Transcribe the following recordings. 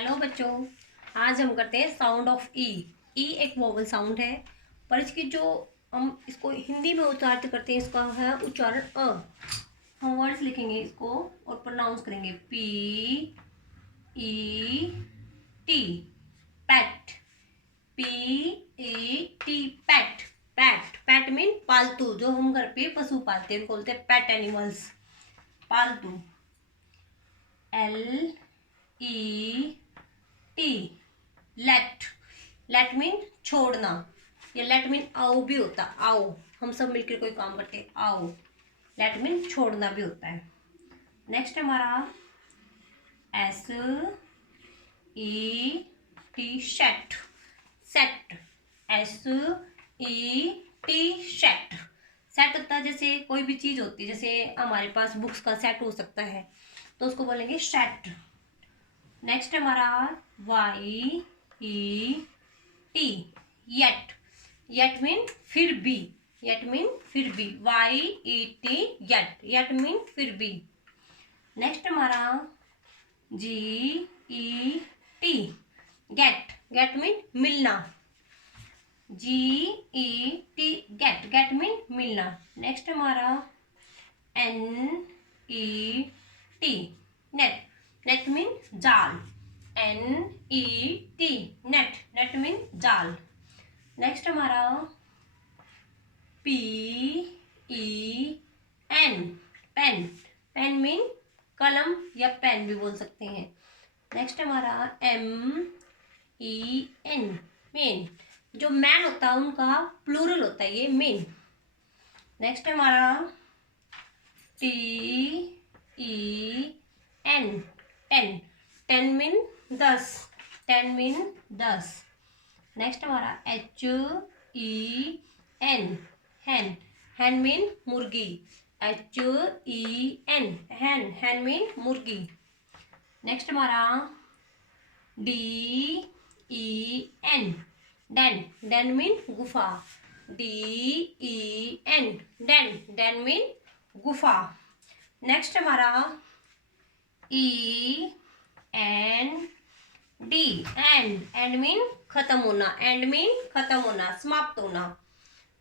Hello बच्चों, आज हम करते हैं साउंड ऑफ ई। ई एक वोवल साउंड है, पर इसकी जो हम इसको हिंदी में उच्चारित करते हैं, इसका है उच्चारण अ। हम वर्ड्स लिखेंगे इसको और प्रोनाउंस करेंगे P E T, PAT. P E T, PAT. PAT PAT mean पालतू, जो हम घर पे पशु पालते हैं उनको बोलते हैं पैट एनिमल्स, पालतू। L E T, let. Let mean छोड़ना, या लेट मीन आओ भी होता है, आओ हम सब मिलकर कोई काम करते हैं, आओ। लेट मीन छोड़ना भी होता है। नेक्स्ट हमारा S E T, set. Set, S E T, set. Set होता है जैसे कोई भी चीज होती है, जैसे हमारे पास बुक्स का सेट हो सकता है तो उसको बोलेंगे सेट। नेक्स्ट हमारा Y E T, yet. Yet mean फिर भी, येट मीन फिर भी, Y E T, yet. Yet mean फिर भी। नेक्स्ट हमारा G E T, get. Get mean मिलना, G E T, get. Get mean मिलना। नेक्स्ट हमारा N E T, net. Net mean जाल, N E T, net. Net mean जाल। Next हमारा P E N, pen. Pen mean कलम या pen भी बोल सकते हैं। नेक्स्ट हमारा एम ई एन, मेन। जो मैन होता है उनका प्लूरल होता है ये मेन। नेक्स्ट हमारा T E N, ten. Ten mean 10, 10 mean 10। Next हमारा H E N, hen. Hen mean मुर्गी, H E N, hen. Hen mean मुर्गी। नेक्स्ट हमारा D E N, den. Den mean गुफा, D E N, den. Den mean गुफा। Next हमारा E N D, and. And mean खत्म होना, and mean खत्म होना, समाप्त होना।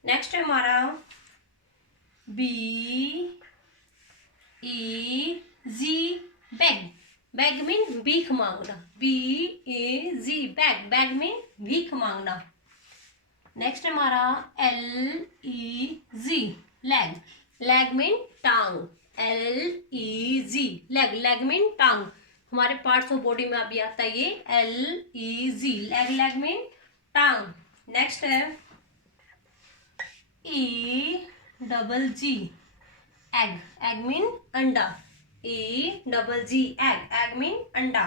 नेक्स्ट हमारा बी ई जी, बैग। बैग मीन भीख मांगना, बी ए जी, बैग। बैग मीन भीख मांगना। नेक्स्ट हमारा L E G, leg. Leg mean टांग, L E G, leg. Leg mean टांग। हमारे पार्ट्स ऑफ बॉडी में अभी आता है ये L E G, leg. Leg mean टांग। नेक्स्ट है E double G, egg. Egg mean अंडा, E double G, egg. Egg mean अंडा।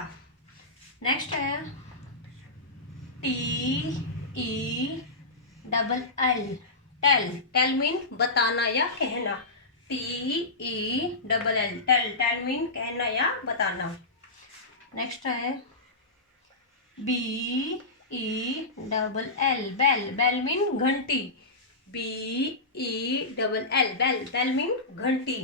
नेक्स्ट है T E double L, tell. Tell mean बताना या कहना, T E double L, tell. Tell mean कहना या बताना। नेक्स्ट है B E double L, bell. Bell mean घंटी, B E double L, bell. Bell mean घंटी।